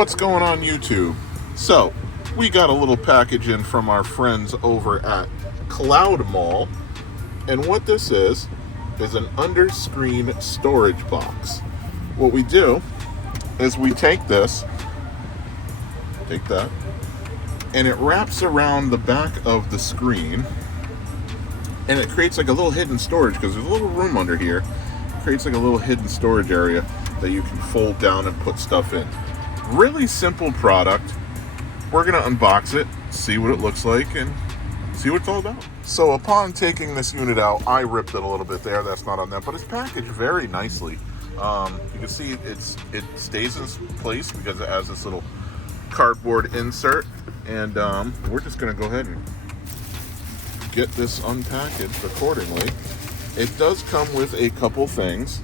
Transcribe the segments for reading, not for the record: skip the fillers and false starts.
What's going on YouTube? So, we got a little package in from our friends over at Cloudmall, and what this is an under-screen storage box. What we do is we take that, and it wraps around the back of the screen, and it creates like a little hidden storage, because there's a little room under here. It creates like a little hidden storage area that you can fold down and put stuff in. Really simple product. We're gonna unbox it, see what it looks like, and see what it's all about. So upon taking this unit out, I ripped it a little bit there. That's not on that, but it's packaged very nicely. You can see it stays in place because it has this little cardboard insert, and we're just gonna go ahead and get this unpackaged accordingly. It does come with a couple things.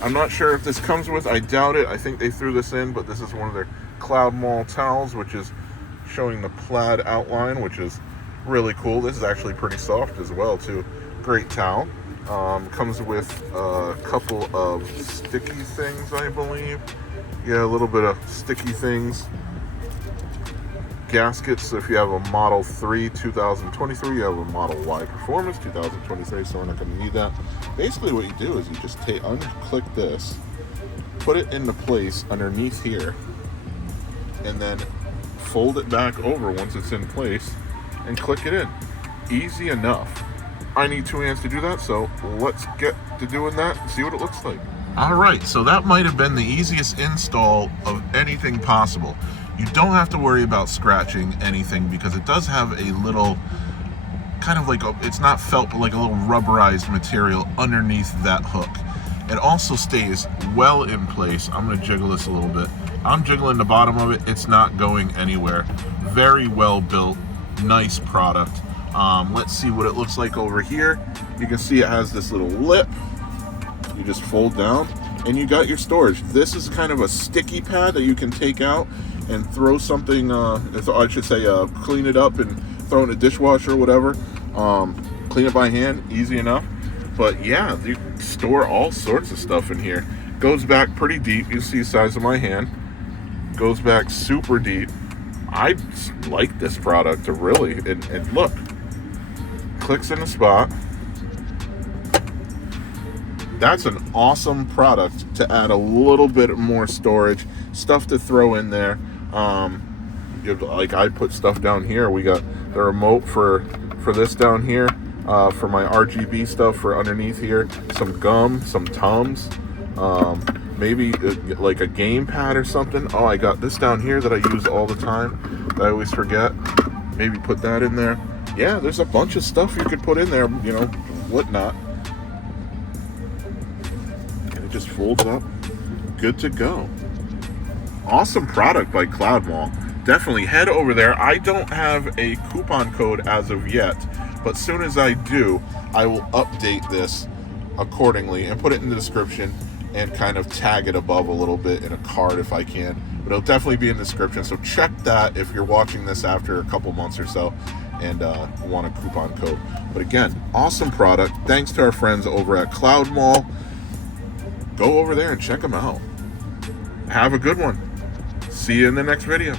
I'm not sure if this comes with, I doubt it. I think they threw this in, but this is one of their Cloudmall towels, which is showing the plaid outline, which is really cool. This is actually pretty soft as well too. Great towel. Comes with a couple of sticky things, I believe. Yeah, a little bit of sticky things. Gaskets, so if you have a Model 3 2023, you have a Model Y Performance 2023, so we're not going to need that. Basically what you do is you just unclick this, put it into place underneath here, and then fold it back over once it's in place and click it in. Easy enough. I need 2 hands to do that, so let's get to doing that and see what it looks like. Alright, so that might have been the easiest install of anything possible. You don't have to worry about scratching anything because it does have a little kind of like it's not felt, but like a little rubberized material underneath that hook. It also stays well in place. I'm going to jiggle this a little bit. I'm jiggling the bottom of it. It's not going anywhere. Very well built, nice product. Let's see what it looks like over here. You can see it has this little lip. You just fold down and you got your storage. This is kind of a sticky pad that you can take out and throw something, I should say clean it up and throw it in a dishwasher or whatever. Clean it by hand, easy enough. But yeah, you can store all sorts of stuff in here. Goes back pretty deep. You see the size of my hand. Goes back super deep. I like this product, really. And look, clicks in the spot. That's an awesome product to add a little bit more storage, stuff to throw in there. Like I put stuff down here. We got the remote for this down here, for my RGB stuff for underneath here. Some gum, some Tums, maybe like a game pad or something. Oh, I got this down here that I use all the time that I always forget. Maybe put that in there. Yeah, there's a bunch of stuff you could put in there, you know, whatnot. And it just folds up. Good to go. Awesome product by Cloudmall. Definitely head over there. I don't have a coupon code as of yet, but soon as I do, I will update this accordingly and put it in the description and kind of tag it above a little bit in a card if I can. But it'll definitely be in the description, so check that if you're watching this after a couple months or so and want a coupon code. But again, awesome product. Thanks to our friends over at Cloudmall. Go over there and check them out. Have a good one. See you in the next video.